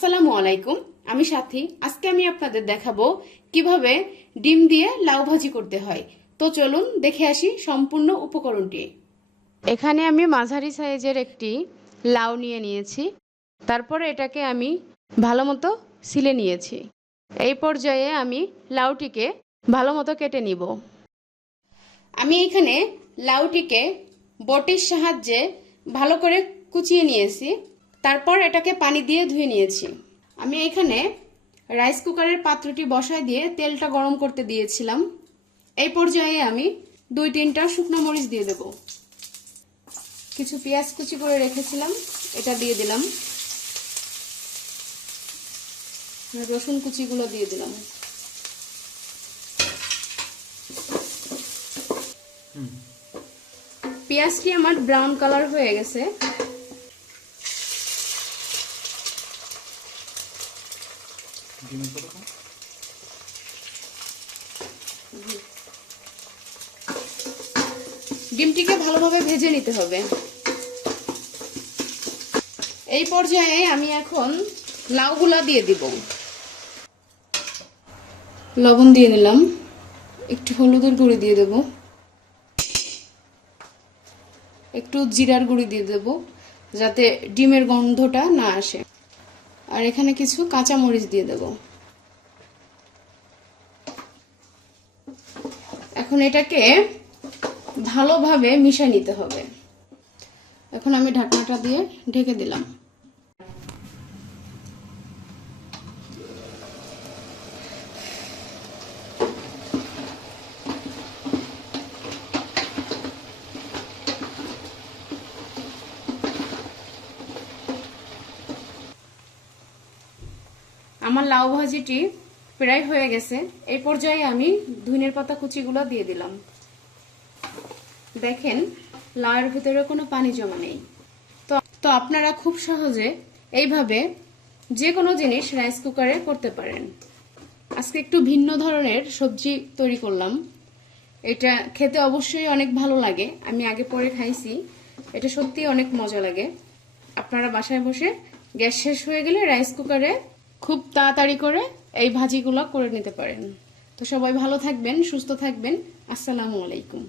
আসসালামু আলাইকুম। আমি সাথী। আজকে আমি আপনাদের দেখাবো কিভাবে ডিম দিয়ে লাউ ভাজি করতে হয়। তো চলুন দেখে আসি সম্পূর্ণ উপকরণটি। এখানে আমি মাঝারি সাইজের একটি লাউ নিয়েছি। তারপরে এটাকে আমি ভালো মতো ছিলে নিয়েছি। এই পর্যায়ে আমি লাউটিকে ভালো মতো কেটে নিব। আমি এখানে লাউটিকে বটির সাহায্যে ভালো করে কুচিয়ে নিয়েছি। তারপর এটাকে পানি দিয়ে ধুয়ে নিয়েছি। আমি এখানে রাইস কুকারের পাত্রটি বসায় দিয়ে তেলটা গরম করতে দিয়েছিলাম। এই পর্যায়ে আমি 2-3টা শুকনো মরিচ দিয়ে দেব। কিছু পেঁয়াজ কুচি করে রেখেছিলাম, এটা দিয়ে দিলাম। রসুন কুচিগুলো দিয়ে দিলাম। পেঁয়াজটি আমার ব্রাউন কালার হয়ে গেছে। ডিমটিকে ভালোভাবে ভেজে নিতে হবে। এই পর্যায়ে আমি এখন লাউগুলা দিয়ে দিব। লবণ দিয়ে দিলাম, একটু হলুদের গুঁড়ি দিয়ে দেব, একটু জিরার গুঁড়ি দিয়ে দেব যাতে ডিমের গন্ধটা না আসে। আর এখানে কিছু কাঁচা মরিচ দিয়ে দেব। এখন এটাকে ভালোভাবে মিশিয়ে নিতে হবে। এখন আমি ঢাকনাটা দিয়ে ঢেকে দিলাম। আমার লাউ ভাজিটি প্রায় হয়ে গেছে। এই পর্যায়ে আমি ধনিয়ার পাতা কুচিগুলো দিয়ে দিলাম। দেখেন লাউয়ের ভিতরে কোনো পানি জমা নেই। তো আপনারা খুব সহজে এইভাবে যে কোনো জিনিস রাইস কুকারে করতে পারেন। আজকে একটু ভিন্ন ধরনের সবজি তৈরি করলাম। এটা খেতে অবশ্যই অনেক ভালো লাগে। আমি আগে পরে খাইছি, এটা সত্যি অনেক মজা লাগে। আপনারা বাসায় বসে গ্যাস শেষ হয়ে গেলে রাইস কুকারে খুব তাড়াতাড়ি করে এই ভাজিগুলো করে নিতে পারেন। তো সবাই ভালো থাকবেন, সুস্থ থাকবেন। আসসালামু আলাইকুম।